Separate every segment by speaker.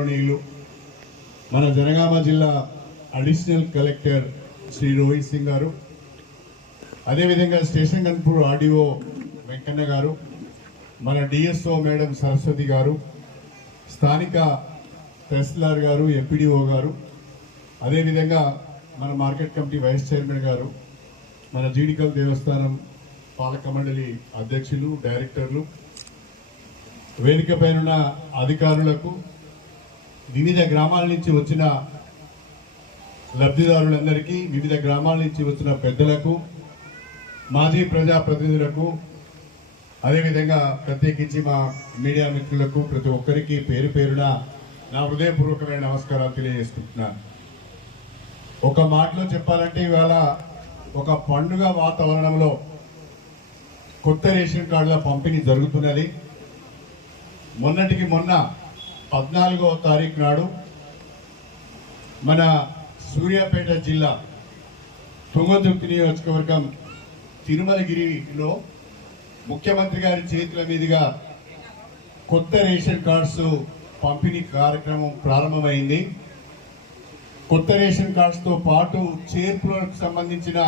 Speaker 1: గౌరవనీయులు మన జనగామ జిల్లా అడిషనల్ కలెక్టర్ శ్రీ రోహిత్ సింగ్ గారు అదేవిధంగా స్టేషన్ గన్పూర్ ఆర్డీఓ వెంకన్న గారు మన డిఎస్ఓ మేడం సరస్వతి గారు స్థానిక తహసీల్దార్ గారు ఎంపీడీఓ గారు అదేవిధంగా మన మార్కెట్ కమిటీ వైస్ చైర్మన్ గారు మన జీడికల్ దేవస్థానం పాలక మండలి అధ్యక్షులు డైరెక్టర్లు వేదికపైన అధికారులకు వివిధ గ్రామాల నుంచి వచ్చిన లబ్ధిదారులందరికీ వివిధ గ్రామాల నుంచి వచ్చిన పెద్దలకు మాజీ ప్రజాప్రతినిధులకు అదేవిధంగా ప్రత్యేకించి మా మీడియా మిత్రులకు ప్రతి ఒక్కరికి పేరు పేరున నా హృదయపూర్వకమైన నమస్కారాలు తెలియజేసుకుంటున్నాను ఒక మాటలో చెప్పాలంటే ఇవాళ ఒక పండుగ వాతావరణంలో కొత్త రేషన్ కార్డుల పంపిణీ జరుగుతున్నది. మొన్నటికి మొన్న పద్నాలుగవ తారీఖు నాడు మన సూర్యాపేట జిల్లా తుంగతుర్తి నియోజకవర్గం తిరుమలగిరిలో ముఖ్యమంత్రి గారి చేతుల మీదుగా కొత్త రేషన్ కార్డ్స్ పంపిణీ కార్యక్రమం ప్రారంభమైంది. కొత్త రేషన్ కార్డ్స్తో పాటు చేర్పులకు సంబంధించిన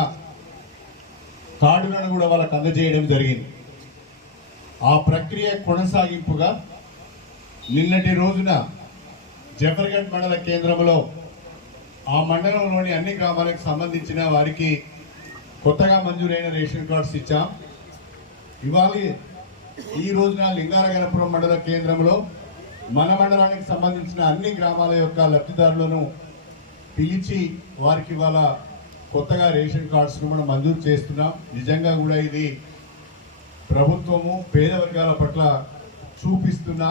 Speaker 1: కార్డులను కూడా వాళ్ళకు అందజేయడం జరిగింది. ఆ ప్రక్రియ కొనసాగింపుగా నిన్నటి రోజున జఫర్గఢ్ మండల కేంద్రంలో ఆ మండలంలోని అన్ని గ్రామాలకు సంబంధించిన వారికి కొత్తగా మంజూరైన రేషన్ కార్డ్స్ ఇచ్చాం. ఇవాళ ఈ రోజున లింగారగనపురం మండల కేంద్రంలో మన మండలానికి సంబంధించిన అన్ని గ్రామాల యొక్క లబ్ధిదారులను పిలిచి వారికి ఇవాళ కొత్తగా రేషన్ కార్డ్స్ను మనం మంజూరు చేస్తున్నాం. నిజంగా కూడా ఇది ప్రభుత్వము పేద వర్గాల పట్ల చూపిస్తున్న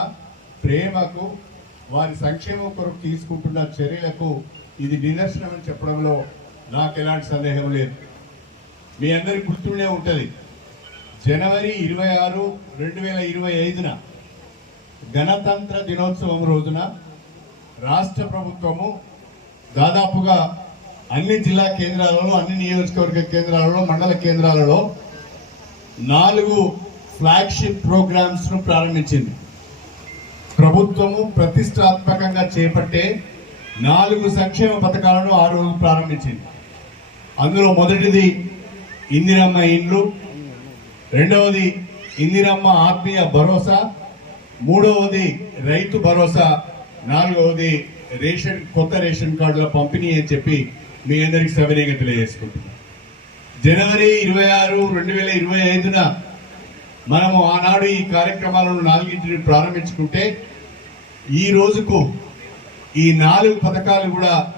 Speaker 1: ప్రేమకు వారి సంక్షేమం కొరకు తీసుకుంటున్న చర్యలకు ఇది నిదర్శనం అని చెప్పడంలో నాకు ఎలాంటి సందేహం లేదు. మీ అందరికి గుర్తుండే ఉంటుంది. జనవరి ఇరవై ఆరు రెండు వేల ఇరవై ఐదున గణతంత్ర దినోత్సవం రోజున రాష్ట్ర ప్రభుత్వము దాదాపుగా అన్ని జిల్లా కేంద్రాలలో అన్ని నియోజకవర్గ కేంద్రాలలో మండల కేంద్రాలలో నాలుగు ఫ్లాగ్షిప్ ప్రోగ్రామ్స్ను ప్రారంభించింది. ప్రభుత్వము ప్రతిష్టాత్మకంగా చేపట్టే నాలుగు సంక్షేమ పథకాలను ఆ రోజు ప్రారంభించింది. అందులో మొదటిది ఇందిరమ్మ ఇండ్లు రెండవది ఇందిరమ్మ ఆత్మీయ భరోసా మూడవది రైతు భరోసా నాలుగవది రేషన్ కొత్త రేషన్ కార్డుల పంపిణీ అని చెప్పి మీ అందరికి సవినయంగా తెలియజేసుకుంటున్నాను జనవరి ఇరవై ఆరు రెండు వేల ఇరవై ఐదున మనము ఆనాడు ఈ కార్యక్రమాలను నాలుగింటిని ప్రారంభించుకుంటే ఈ రోజుకు ఈ నాలుగు పథకాలు కూడా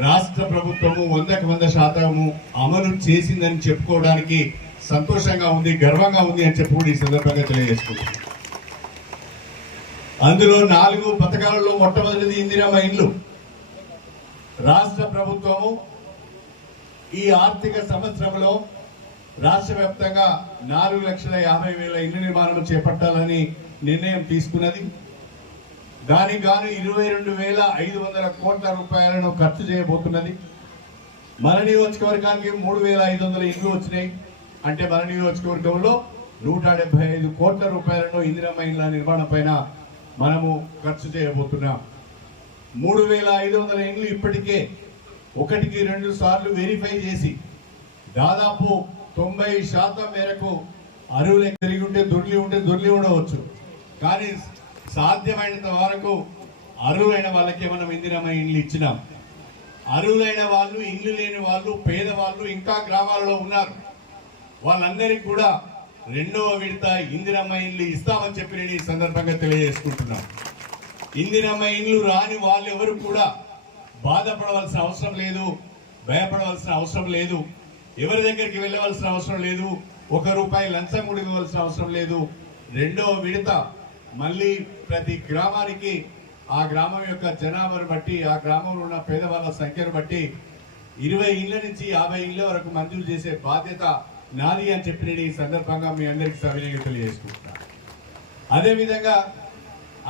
Speaker 1: రాష్ట్ర ప్రభుత్వము వందకు వంద శాతము అమలు చేసిందని చెప్పుకోవడానికి సంతోషంగా ఉంది గర్వంగా ఉంది అని చెప్పి కూడా ఈ సందర్భంగా తెలియజేసుకుంటున్నాను అందులో నాలుగు పథకాలలో మొట్టమొదటిది ఇందిరమ్మ ఇండ్లు. రాష్ట్ర ప్రభుత్వము ఈ ఆర్థిక సంవత్సరంలో రాష్ట్ర వ్యాప్తంగా నాలుగు లక్షల యాభై వేల ఇళ్ళ నిర్మాణం చేపట్టాలని నిర్ణయం తీసుకున్నది. దానికి గాను ఇరవై రెండు వేల ఐదు వందల కోట్ల రూపాయలను ఖర్చు చేయబోతున్నది. మన నియోజకవర్గానికి మూడు వేల ఐదు వందల ఇండ్లు వచ్చినాయి. అంటే మన నియోజకవర్గంలో నూట డెబ్బై ఐదు కోట్ల రూపాయలను ఇందిరమ్మ ఇండ్ల నిర్మాణం పైన మనము ఖర్చు చేయబోతున్నాం. మూడు వేల ఐదు వందల ఇండ్లు ఇప్పటికే ఒకటికి రెండు సార్లు వెరిఫై చేసి దాదాపు తొంభై శాతం మేరకు అరువులకు తిరిగి ఉంటే దొర్లి ఉంటే దొర్లి ఉండవచ్చు. కానీ సాధ్యమైనంత వరకు అరువులైన వాళ్ళకే మనం ఇందిరమ్మ ఇండ్లు ఇచ్చినాం. అరువులైన వాళ్ళు ఇల్లు లేని వాళ్ళు పేదవాళ్ళు ఇంకా గ్రామాల్లో ఉన్నారు. వాళ్ళందరికీ కూడా రెండవ విడత ఇందిరమ్మ ఇండ్లు ఇస్తామని చెప్పి నేను ఈ సందర్భంగా తెలియజేసుకుంటున్నాను. ఇందిరమ్మ ఇండ్లు రాని వాళ్ళు ఎవరు కూడా బాధపడవలసిన అవసరం లేదు భయపడవలసిన అవసరం లేదు ఎవరి దగ్గరికి వెళ్ళవలసిన అవసరం లేదు ఒక రూపాయి లంచం కూడా ఇవ్వవలసిన అవసరం లేదు. రెండవ విడత మళ్ళీ ప్రతి గ్రామానికి ఆ గ్రామం యొక్క జనాభాను బట్టి ఆ గ్రామంలో ఉన్న పేదవాళ్ళ సంఖ్యను బట్టి ఇరవై ఇళ్ళ నుంచి యాభై ఇళ్ళ వరకు మంజూరు చేసే బాధ్యత నాది అని చెప్పి నేను ఈ సందర్భంగా మీ అందరికీ సవినీయం తెలియజేసుకుంటున్నాను. అదేవిధంగా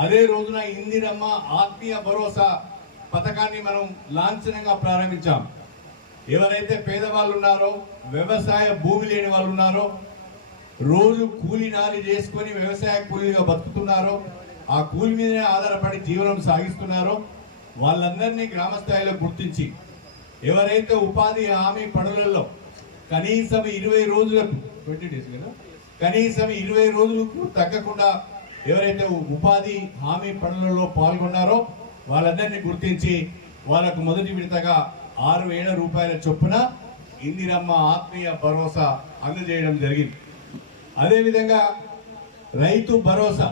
Speaker 1: అదే రోజున ఇందిరమ్మ ఆత్మీయ భరోసా పథకాన్ని మనం లాంఛనంగా ప్రారంభించాం. ఎవరైతే పేదవాళ్ళు ఉన్నారో వ్యవసాయ భూమి లేని వాళ్ళు ఉన్నారో రోజు కూలి నాలి చేసుకొని వ్యవసాయ కూలీగా బతుకుతున్నారో ఆ కూలి మీదనే ఆధారపడి జీవనం సాగిస్తున్నారో వాళ్ళందరినీ గ్రామ స్థాయిలో గుర్తించి ఎవరైతే ఉపాధి హామీ పనులలో కనీసం ఇరవై రోజులకు ట్వంటీ డేస్ కదా కనీసం ఇరవై రోజులకు తగ్గకుండా ఎవరైతే ఉపాధి హామీ పనులలో పాల్గొన్నారో వాళ్ళందరినీ గుర్తించి వాళ్ళకు మొదటి విడతగా ఆరు వేల రూపాయల చొప్పున ఇందిరమ్మ ఆత్మీయ భరోసా అందజేయడం జరిగింది. అదేవిధంగా రైతు భరోసా.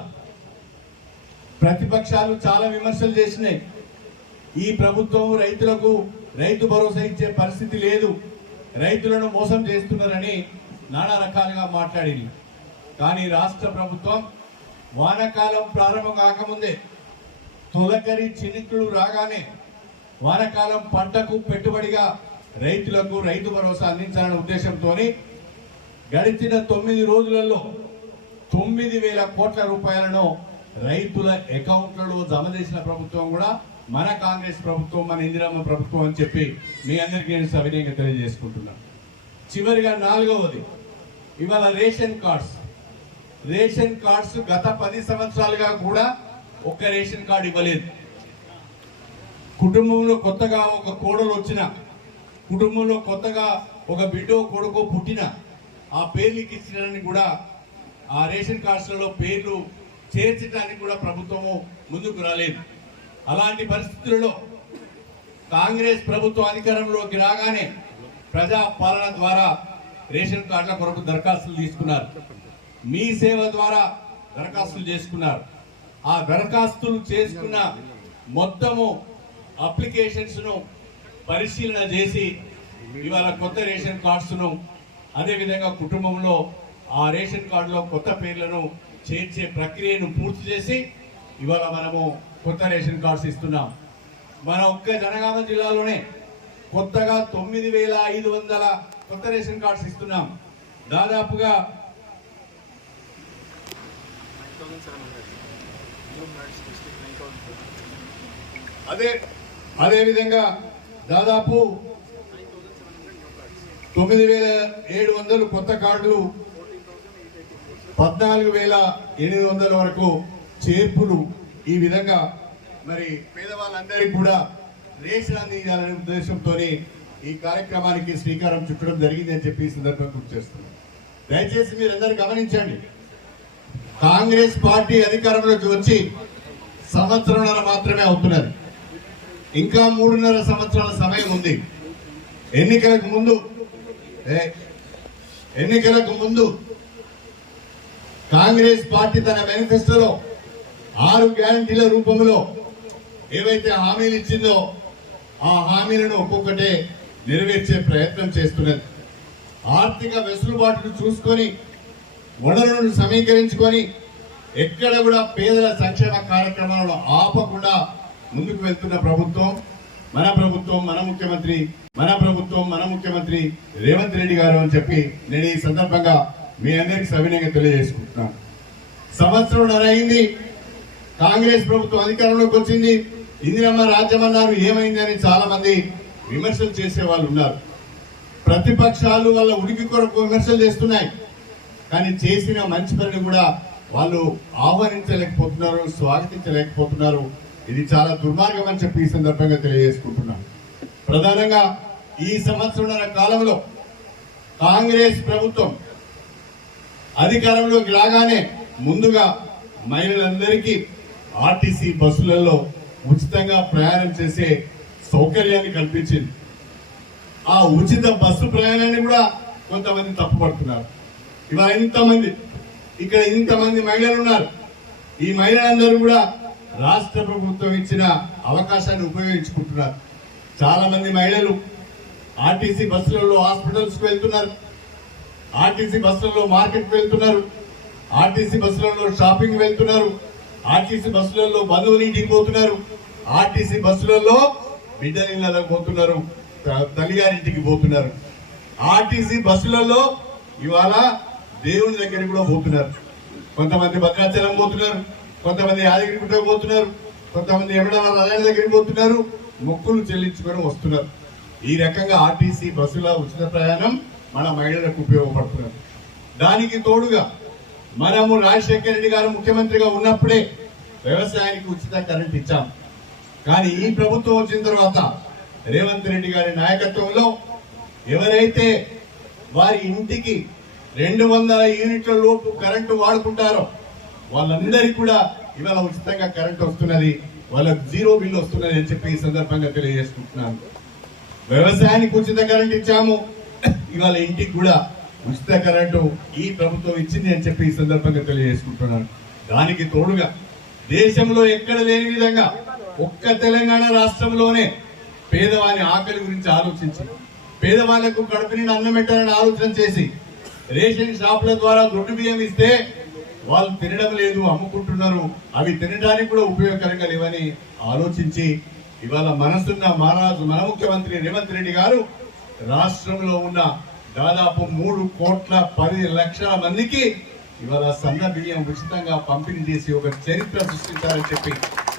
Speaker 1: ప్రతిపక్షాలు చాలా విమర్శలు చేసినాయి. ఈ ప్రభుత్వం రైతులకు రైతు భరోసా ఇచ్చే పరిస్థితి లేదు. రైతులను మోసం చేస్తున్నారని నానా రకాలుగా మాట్లాడింది. కానీ రాష్ట్ర ప్రభుత్వం వానాకాలం ప్రారంభం కాకముందే తొలకరి చినుకులు రాగానే వానాకాలం పంటకు పెట్టుబడిగా రైతులకు రైతు భరోసా అందించాలనే ఉద్దేశంతో గడిచిన తొమ్మిది రోజులలో తొమ్మిది వేల కోట్ల రూపాయలను రైతుల అకౌంట్లలో జమ చేసిన ప్రభుత్వం కూడా మన కాంగ్రెస్ ప్రభుత్వం మన ఇందిరామ్మ ప్రభుత్వం అని చెప్పి మీ అందరికీ నేను సవినయంగా తెలియజేసుకుంటున్నాను చివరిగా నాలుగవది ఇవాళ రేషన్ కార్డ్స్. రేషన్ కార్డ్స్ గత పది సంవత్సరాలుగా కూడా ఒక్క రేషన్ కార్డు ఇవ్వలేదు. కుటుంబంలో కొత్తగా ఒక కోడలు వచ్చిన కుటుంబంలో కొత్తగా ఒక బిడ్డో కొడుకో పుట్టిన ఆ పేర్లకి ఇచ్చినని కూడా ఆ రేషన్ కార్డ్స్లలో పేర్లు చేర్చడానికి కూడా ప్రభుత్వము ముందుకు రాలేదు. అలాంటి పరిస్థితులలో కాంగ్రెస్ ప్రభుత్వం అధికారంలోకి రాగానే ప్రజా పాలన ద్వారా రేషన్ కార్డుల కొరకు దరఖాస్తులు తీసుకున్నారు. మీ సేవ ద్వారా దరఖాస్తులు చేసుకున్నారు. ఆ దరఖాస్తులు చేసుకున్న మొత్తము అప్లికేషన్స్ను పరిశీలన చేసి ఇవాళ కొత్త రేషన్ కార్డ్స్ను అదేవిధంగా కుటుంబంలో ఆ రేషన్ కార్డులో కొత్త పేర్లను చేర్చే ప్రక్రియను పూర్తి చేసి ఇవాళ మనము కొత్త రేషన్ కార్డ్స్ ఇస్తున్నాం. మన ఒక్క జనగామ జిల్లాలోనే కొత్తగా తొమ్మిది వేల ఐదు వందల కొత్త రేషన్ కార్డ్స్ ఇస్తున్నాం. దాదాపుగా అదే అదేవిధంగా దాదాపు తొమ్మిది వేల ఏడు వందలు కొత్త కార్డులు పద్నాలుగు వేల ఎనిమిది వందల వరకు చేర్పులు ఈ విధంగా మరి పేదవాళ్ళందరికీ కూడా రేషన్ అందించాలనే ఉద్దేశంతో ఈ కార్యక్రమానికి శ్రీకారం చుట్టడం జరిగింది అని చెప్పి ఈ సందర్భంగా గుర్తు చేస్తున్నాను. దయచేసి మీరందరూ గమనించండి. కాంగ్రెస్ పార్టీ అధికారంలోకి వచ్చి సంవత్సరంన్నర మాత్రమే అవుతున్నది. ఇంకా మూడున్నర సంవత్సరాల సమయం ఉంది. ఎన్నికలకు ముందు ఎన్నికలకు ముందు కాంగ్రెస్ పార్టీ తన మేనిఫెస్టోలో ఆరు గ్యారంటీల రూపంలో ఏవైతే హామీలు ఇచ్చిందో ఆ హామీలను ఒక్కొక్కటే నెరవేర్చే ప్రయత్నం చేస్తున్నది. ఆర్థిక వెసులుబాటును చూసుకొని వనరులను సమీకరించుకొని ఎక్కడ కూడా పేదల సంక్షేమ కార్యక్రమాలను ఆపకుండా ముందుకు వెళ్తున్న ప్రభుత్వం మన ప్రభుత్వం మన ముఖ్యమంత్రి మన ప్రభుత్వం మన ముఖ్యమంత్రి రేవంత్ రెడ్డి గారు అని చెప్పి నేను ఈ సందర్భంగా మీ అందరికి సవినయంగా తెలియజేసుకుంటున్నాను. సంవత్సరం అయింది. కాంగ్రెస్ ప్రభుత్వం అధికారంలోకి వచ్చింది. ఇందిరమ్మ రాజ్యం అన్నారు. ఏమైంది అని చాలా మంది విమర్శలు చేసే వాళ్ళు ఉన్నారు. ప్రతిపక్షాలు వాళ్ళ ఉనికి కొరకు విమర్శలు చేస్తున్నాయి. కానీ చేసిన మంచి పనిని కూడా వాళ్ళు ఆహ్వానించలేకపోతున్నారు స్వాగతించలేకపోతున్నారు. ఇది చాలా దుర్మార్గం అని చెప్పి ఈ సందర్భంగా తెలియజేసుకుంటున్నాను. ప్రధానంగా ఈ సంవత్సరంన్నర కాలంలో కాంగ్రెస్ ప్రభుత్వం అధికారంలోకి రాగానే ముందుగా మహిళలందరికీ ఆర్టీసీ బస్సులలో ఉచితంగా ప్రయాణం చేసే సౌకర్యాన్ని కల్పించింది. ఆ ఉచిత బస్సు ప్రయాణాన్ని కూడా కొంతమంది తప్పుపడుతున్నారు. ఇవాళ ఇంతమంది ఇక్కడ ఇంతమంది మహిళలు ఉన్నారు. ఈ మహిళలందరూ కూడా రాష్ట్ర ప్రభుత్వం ఇచ్చిన అవకాశాన్ని ఉపయోగించుకుంటున్నారు. చాలా మంది మహిళలు ఆర్టీసీ బస్సులలో హాస్పిటల్స్కి వెళ్తున్నారు. ఆర్టీసీ బస్సులలో మార్కెట్ వెళ్తున్నారు. ఆర్టీసీ బస్సులలో షాపింగ్ వెళ్తున్నారు. ఆర్టీసీ బస్సులలో బంధువులు ఇంటికి పోతున్నారు ఆర్టీసీ బస్సులలో బిడ్డల ఇళ్ళకు పోతున్నారు. త- తల్లిగారింటికి పోతున్నారు. ఆర్టీసీ బస్సులలో ఇవాళ దేవుని దగ్గరికి కూడా పోతున్నారు. కొంతమంది భద్రాచలం పోతున్నారు. కొంతమంది యాదగిరిగుట్ట పోతున్నారు. కొంతమంది ఎమడవాళ్ళ దగ్గరికి పోతున్నారు. మొక్కులు చెల్లించుకొని వస్తున్నారు. ఈ రకంగా ఆర్టీసీ బస్సుల ఉచిత ప్రయాణం మన మహిళలకు ఉపయోగపడుతున్నారు దానికి తోడుగా మనము రాజశేఖర రెడ్డి గారు ముఖ్యమంత్రిగా ఉన్నప్పుడే వ్యవసాయానికి ఉచిత కరెంట్ ఇచ్చాం. కానీ ఈ ప్రభుత్వం వచ్చిన తర్వాత రేవంత్ రెడ్డి గారి నాయకత్వంలో ఎవరైతే వారి ఇంటికి రెండు వందల యూనిట్ల లోపు కరెంటు వాడుకుంటారో వాళ్ళందరికీ కూడా ఇవాళ ఉచితంగా కరెంట్ వస్తున్నది. వాళ్ళకు జీరో బిల్ వస్తున్నది అని చెప్పి ఈ సందర్భంగా తెలియజేసుకుంటున్నాను. వ్యవసాయానికి ఉచిత కరెంట్ ఇచ్చాము. ఇవాళ ఇంటికి కూడా ఉచిత కరెంటు ఈ ప్రభుత్వం ఇచ్చింది అని చెప్పి ఈ సందర్భంగా తెలియజేసుకుంటున్నాను. దానికి తోడుగా దేశంలో ఎక్కడ లేని విధంగా ఒక్క తెలంగాణ రాష్ట్రంలోనే పేదవాని ఆకలి గురించి ఆలోచించి పేదవాళ్ళకు కడుపు నిండా అన్నం పెట్టాలని ఆలోచన చేసి రేషన్ షాపుల ద్వారా దొడ్డు బియ్యం ఇస్తే వాళ్ళు తినడం లేదు అమ్ముకుంటున్నారు. అవి తినడానికి కూడా ఉపయోగకరంగా లేవని ఆలోచించి ఇవాళ మనసున్న మహారాజు మన ముఖ్యమంత్రి రేవంత్ రెడ్డి గారు రాష్ట్రంలో ఉన్న దాదాపు మూడు కోట్ల పది లక్షల మందికి ఇవాళ సన్న బియ్యం ఉచితంగా పంపిణీ చేసి ఒక చరిత్ర సృష్టించారని చెప్పి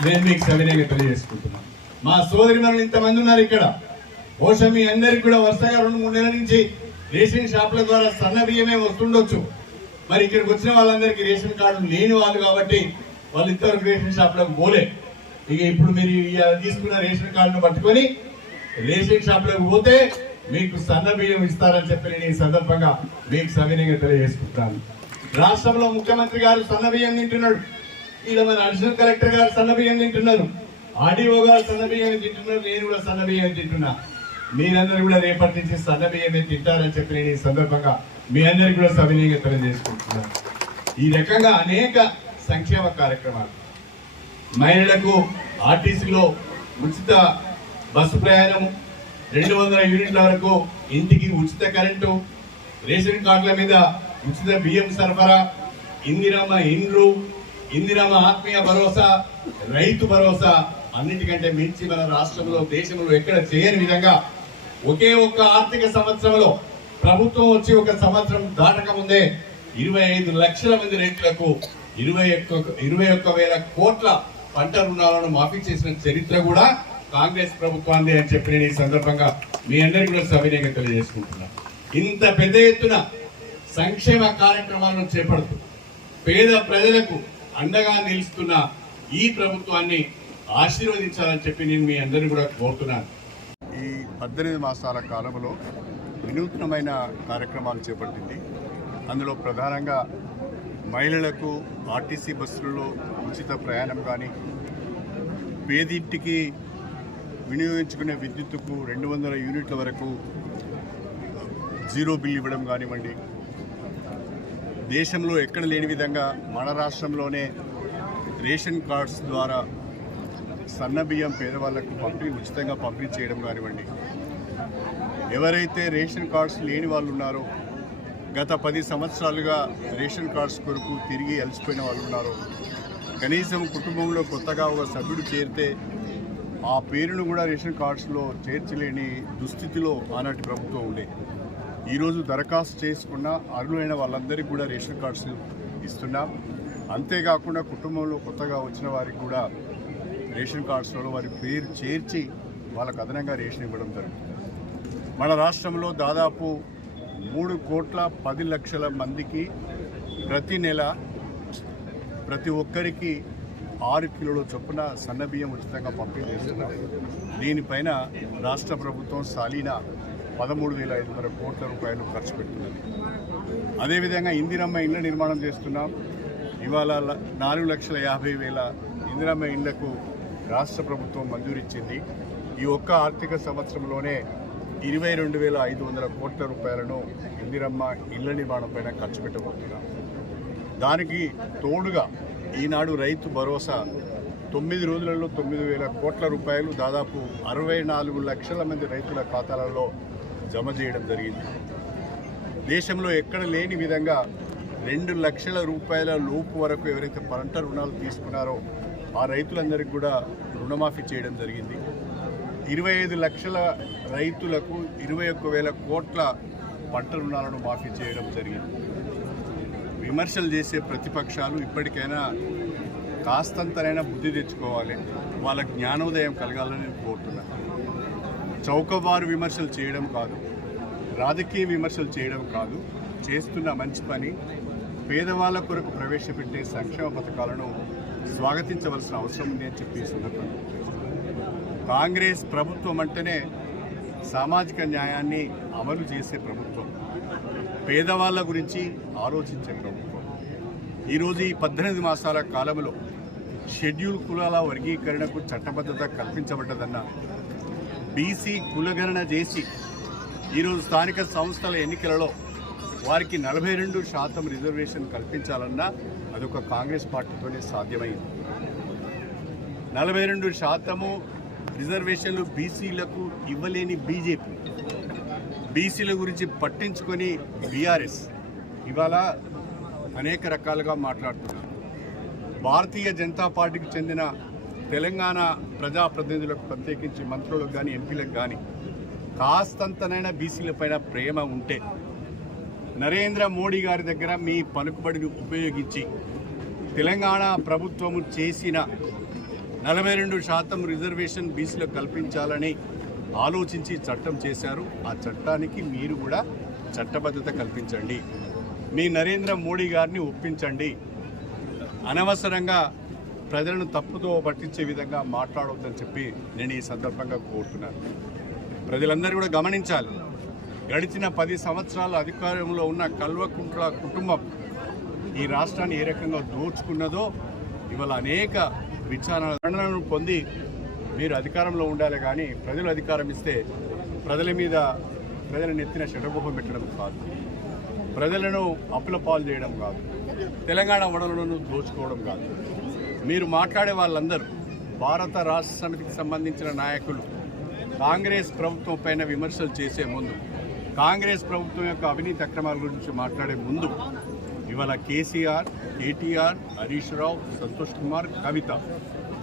Speaker 1: నేను మీకు సవినయంగా తెలియజేసుకుంటున్నాను. మా సోదరి మనలు ఇంతమంది ఉన్నారు ఇక్కడ. బహుశా మీ అందరికి కూడా వరుసగా రెండు మూడు నెలల నుంచి రేషన్ షాపుల ద్వారా సన్న బియ్యమే వస్తుండొచ్చు. మరి ఇక్కడికి వచ్చిన వాళ్ళందరికీ రేషన్ కార్డు లేని వాళ్ళు కాబట్టి వాళ్ళు ఇంతవరకు రేషన్ షాపులకు పోలే. ఇక ఇప్పుడు మీరు తీసుకున్న రేషన్ కార్డును పట్టుకొని రేషన్ షాప్లోకి పోతే మీకు సన్న బియ్యం ఇస్తారని చెప్పి నేను ఈ సందర్భంగా మీకు సవినయంగా తెలియజేసుకుంటాను. రాష్ట్రంలో ముఖ్యమంత్రి గారు సన్న బియ్యం తింటున్నాడు. ఇలా మన అడిషనల్ కలెక్టర్ గారు సన్న బియ్యం తింటున్నారు. ఆర్డీఓ గారు సన్న బియ్యం తింటున్నారు. నేను కూడా సన్న బియ్యం తింటున్నా. మీరందరూ కూడా రేపటి నుంచి సన్న బియ్యమే తింటారని చెప్పి నేను ఈ సందర్భంగా మీ అందరికి కూడా సవినీయంగా తెలియజేసుకుంటున్నాను ఈ రకంగా అనేక సంక్షేమ కార్యక్రమాలు. మహిళలకు ఆర్టీసీలో ఉచిత బస్సు ప్రయాణం రెండు వందల యూనిట్ల వరకు ఇంటికి ఉచిత కరెంటు రేషన్ కార్డుల మీద ఉచిత బియ్యం సరఫరా ఇందిరమ్మ ఇండ్లు ఇందిరమ్మ ఆత్మీయ భరోసా రైతు భరోసా అన్నిటికంటే మించి మన రాష్ట్రంలో దేశంలో ఎక్కడ చేయని విధంగా ఒకే ఒక్క ఆర్థిక సంవత్సరంలో ప్రభుత్వం వచ్చి ఒక సంవత్సరం దాటక ముందే ఇరవై ఐదు లక్షల మంది రైతులకు ఇరవై ఒక్క ఇరవై ఒక్క వేల కోట్ల పంట రుణాలను మాఫీ చేసిన చరిత్ర కూడా కాంగ్రెస్ ప్రభుత్వాన్ని అని చెప్పి నేను ఈ సందర్భంగా మీ అందరికీ కూడా సవినయంగా తెలియజేసుకుంటున్నాను ఇంత పెద్ద ఎత్తున సంక్షేమ కార్యక్రమాలను చేపడుతూ పేద ప్రజలకు అండగా నిలుస్తున్న ఈ ప్రభుత్వాన్ని ఆశీర్వదించాలని చెప్పి నేను మీ అందరినీ కూడా కోరుతున్నాను.
Speaker 2: ఈ పద్దెనిమిది మాసాల కాలంలో వినూత్నమైన కార్యక్రమాలు చేపట్టింది అందులో ప్రధానంగా మహిళలకు ఆర్టీసీ బస్సులలో ఉచిత ప్రయాణం కానీ పేదింటికి వినియోగించుకునే విద్యుత్తుకు రెండు వందల యూనిట్ల వరకు జీరో బిల్ ఇవ్వడం కానివ్వండి. దేశంలో ఎక్కడ లేని విధంగా మన రాష్ట్రంలోనే రేషన్ కార్డ్స్ ద్వారా సన్న బియ్యం పేదవాళ్ళకు పంపిణీ ఉచితంగా పంపిణీ చేయడం కానివ్వండి. ఎవరైతే రేషన్ కార్డ్స్ లేని వాళ్ళు ఉన్నారో గత పది సంవత్సరాలుగా రేషన్ కార్డ్స్ కొరకు తిరిగి అలసిపోయిన వాళ్ళు ఉన్నారో కనీసం కుటుంబంలో కొత్తగా ఒక సభ్యుడు చేరితే ఆ పేరును కూడా రేషన్ కార్డ్స్లో చేర్చలేని దుస్థితిలో ఆనాటి ప్రభుత్వం ఉండే. ఈరోజు దరఖాస్తు చేసుకున్న అర్హులైన వాళ్ళందరికీ కూడా రేషన్ కార్డ్స్ ఇస్తున్నాం. అంతేకాకుండా కుటుంబంలో కొత్తగా వచ్చిన వారికి కూడా రేషన్ కార్డ్స్లో వారి పేరు చేర్చి వాళ్ళకు అదనంగా రేషన్ ఇవ్వడం జరుగుతుంది. మన రాష్ట్రంలో దాదాపు మూడు కోట్ల పది లక్షల మందికి ప్రతి నెల ప్రతి ఒక్కరికి ఆరు కిలోల చొప్పున సన్న బియ్యం ఉచితంగా పంపిణీ చేస్తున్నారు. దీనిపైన రాష్ట్ర ప్రభుత్వం సాలీన పదమూడు వేల ఐదు వందల కోట్ల రూపాయలు ఖర్చు పెట్టింది అదేవిధంగా ఇందిరమ్మ ఇళ్ళ నిర్మాణం చేస్తున్నాం. ఇవాళ నాలుగు లక్షల యాభై వేల ఇందిరమ్మ ఇళ్ళకు రాష్ట్ర ప్రభుత్వం మంజూరిచ్చింది ఈ ఒక్క ఆర్థిక సంవత్సరంలోనే ఇరవై రెండు వేల ఐదు వందల కోట్ల రూపాయలను ఇందిరమ్మ ఇళ్ళ నిర్మాణంపైన ఖర్చు పెట్టబోతున్నాం. దానికి తోడుగా ఈనాడు రైతు భరోసా తొమ్మిది రోజులలో తొమ్మిది వేల కోట్ల రూపాయలు దాదాపు అరవై నాలుగు లక్షల మంది రైతుల ఖాతాలలో జమ చేయడం జరిగింది. దేశంలో ఎక్కడ లేని విధంగా రెండు లక్షల రూపాయల లోపు వరకు ఎవరైతే పంట రుణాలు తీసుకున్నారో ఆ రైతులందరికీ కూడా రుణమాఫీ చేయడం జరిగింది. ఇరవై ఐదు లక్షల రైతులకు ఇరవై ఒక్క వేల కోట్ల పంట రుణాలను మాఫీ చేయడం జరిగింది. విమర్శలు చేసే ప్రతిపక్షాలు ఇప్పటికైనా కాస్తంతనైనా బుద్ధి తెచ్చుకోవాలి. వాళ్ళ జ్ఞానోదయం కలగాలని నేను కోరుతున్నాను చౌకబారు విమర్శలు చేయడం కాదు. రాజకీయ విమర్శలు చేయడం కాదు. చేస్తున్న మంచి పని పేదవాళ్ళ కొరకు ప్రవేశపెట్టే సంక్షేమ పథకాలను
Speaker 1: స్వాగతించవలసిన అవసరం ఉంది అని చెప్పి సందర్భంగా కాంగ్రెస్ ప్రభుత్వం అంటేనే సామాజిక న్యాయాన్ని అమలు చేసే ప్రభుత్వం. పేదవాళ్ళ గురించి ఆలోచించే ప్రభుత్వం. ఈరోజు ఈ పద్దెనిమిది మాసాల కాలంలో షెడ్యూల్ కులాల వర్గీకరణకు చట్టబద్ధత కల్పించబడ్డదన్న బీసీ కులగణన చేసి ఈరోజు స్థానిక సంస్థల ఎన్నికలలో వారికి నలభై రెండు శాతం రిజర్వేషన్ కల్పించాలన్నా అదొక కాంగ్రెస్ పార్టీతోనే సాధ్యమైంది. నలభై రెండు శాతము రిజర్వేషన్లు బీసీలకు ఇవ్వలేని బీజేపీ. బీసీల గురించి పట్టించుకొని బీఆర్ఎస్ ఇవాళ అనేక రకాలుగా మాట్లాడుతున్నారు. భారతీయ జనతా పార్టీకి చెందిన తెలంగాణ ప్రజాప్రతినిధులకు ప్రత్యేకించి మంత్రులకు కానీ ఎంపీలకు కానీ కాస్తంతనైనా బీసీల పైన ప్రేమ ఉంటే నరేంద్ర మోడీ గారి దగ్గర మీ పలుకుబడిని ఉపయోగించి తెలంగాణ ప్రభుత్వము చేసిన నలభై రెండు శాతం రిజర్వేషన్ బీసీలకు కల్పించాలని ఆలోచించి చట్టం చేశారు. ఆ చట్టానికి మీరు కూడా చట్టబద్ధత కల్పించండి. మీ నరేంద్ర మోడీ గారిని ఒప్పించండి. అనవసరంగా ప్రజలను తప్పుతో పట్టించే విధంగా మాట్లాడవద్దని చెప్పి నేను ఈ సందర్భంగా కోరుతున్నాను. ప్రజలందరూ కూడా గమనించాలి. గడిచిన పది సంవత్సరాల అధికారంలో ఉన్న కల్వకుంట్ల కుటుంబం ఈ రాష్ట్రాన్ని ఏ రకంగా దోచుకున్నదో ఇవాళ అనేక విచారణలను పొంది మీరు అధికారంలో ఉండాలి కానీ ప్రజలు అధికారం ఇస్తే ప్రజల మీద ప్రజల నెత్తిన షడగోపం పెట్టడం కాదు. ప్రజలను అప్పుల పాలు చేయడం కాదు. తెలంగాణ వనరులను దోచుకోవడం కాదు. మీరు మాట్లాడే వాళ్ళందరూ భారత రాష్ట్ర సమితికి సంబంధించిన నాయకులు కాంగ్రెస్ ప్రభుత్వం పైన విమర్శలు చేసే ముందు కాంగ్రెస్ ప్రభుత్వం యొక్క అవినీతి అక్రమాల గురించి మాట్లాడే ముందు ఇవాళ కేసీఆర్ కేటీఆర్ హరీష్ రావు సంతోష్ కుమార్ కవిత.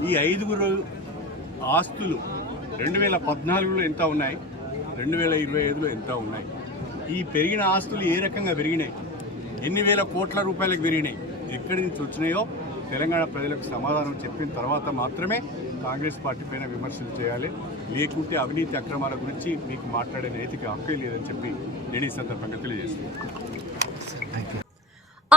Speaker 1: ఈ ఐదుగురు ఆస్తులు రెండు వేల పద్నాలుగులో ఎంత ఉన్నాయి? రెండు వేల ఇరవై ఐదులో ఎంత ఉన్నాయి? ఈ పెరిగిన ఆస్తులు ఏ రకంగా పెరిగినాయి? ఎన్ని వేల కోట్ల రూపాయలకు పెరిగినాయి? ఎక్కడి నుంచి వచ్చినాయో తెలంగాణ ప్రజలకు సమాధానం చెప్పిన తర్వాత మాత్రమే కాంగ్రెస్ పార్టీ పైన విమర్శలు చేయాలి. లేకుంటే అవినీతి అక్రమాల గురించి మీకు మాట్లాడే నైతిక హక్కు లేదని చెప్పి నేను ఈ సందర్భంగా తెలియజేస్తున్నాను.